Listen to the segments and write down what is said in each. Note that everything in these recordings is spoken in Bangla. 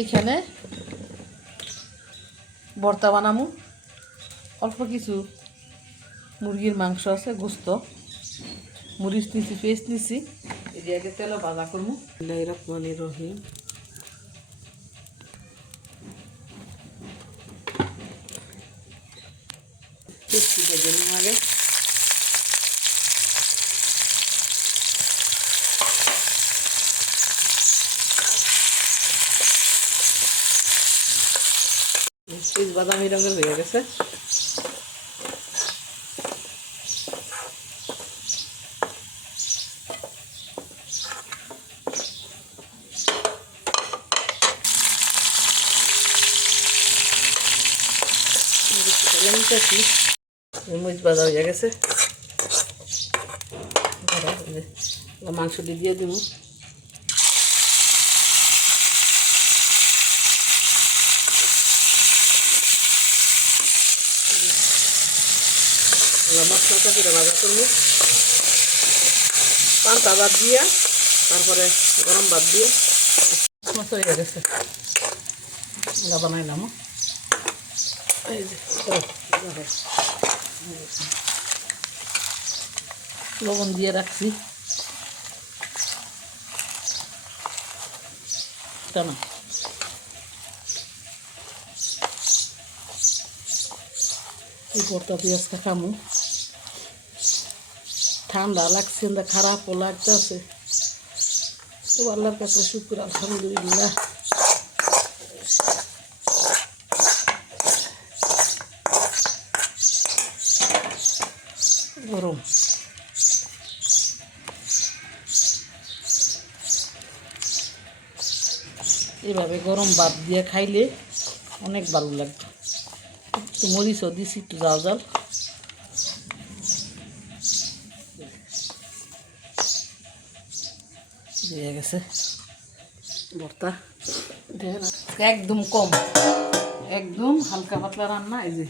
এইখানে ভর্তা বানামু। অল্প কিছু মুরগির মাংস আছে, গোস্ত, মরিচ নিছি, পেস্ট নিছি, এই আগে তেলে ভাজা করবো। বিসমিল্লাহির রহমানির রহিম। পেস্টটি ভেজে নিব আগে। পেঁয়াজ বাদামি রঙের হয়ে গেছে। মরিচ ভাজা হয়ে গেছে, মাংসটি দিয়ে দিব। মশলাটা করে ভাজা করবো, পান্তা ভাত দিয়ে, তারপরে গরম ভাত দিয়ে মাছ হয়ে গেছে। ওটা বানাইলাম। এই যে লবণ দিয়ে রাখছি। না এই ভর্তা দিয়ে আজকে খামু। ঠান্ডা লাগছে না, খারাপও লাগতেছে। তো আল্লাহর কাছে শুকর, আলহামদুলিল্লাহ। গরম এভাবে গরম ভাত দিয়ে খাইলে অনেক ভালো লাগবে। একটু মরিচও দিছি, একটু জাল জাল। দিয়ে গেছে ভর্তা, একদম কম, একদম হালকা পাতলা রান্না। এই যে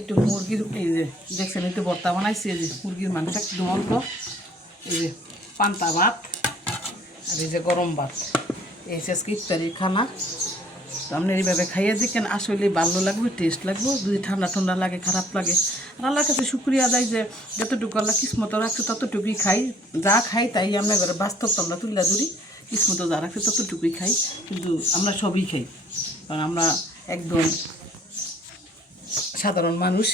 একটু মুরগির, এই যে দেখছেন একটু ভর্তা বানাইছি, এই যে মুরগির মাংস একদম অল্প, এই যে পান্তা ভাত, আর এই যে গরম ভাত। এই আজকে ইফতারির খানা। তো আপনি এইভাবে খাইয়ে দেখেন, আসলে ভালো লাগবে, টেস্ট লাগবে। যদি ঠান্ডা ঠান্ডা লাগে, খারাপ লাগে, আর আল্লাহর কাছে শুক্রিয়া আদায় যে যতটুকু আল্লাহ কিসমত রাখছে ততটুকুই খাই। যা খাই তাই আমরা ঘরে বাস্তব তো আমরা তুলে ধরি, কিসমত যা রাখছে ততটুকুই খাই। কিন্তু আমরা সবই খাই, কারণ আমরা একদম সাধারণ মানুষ।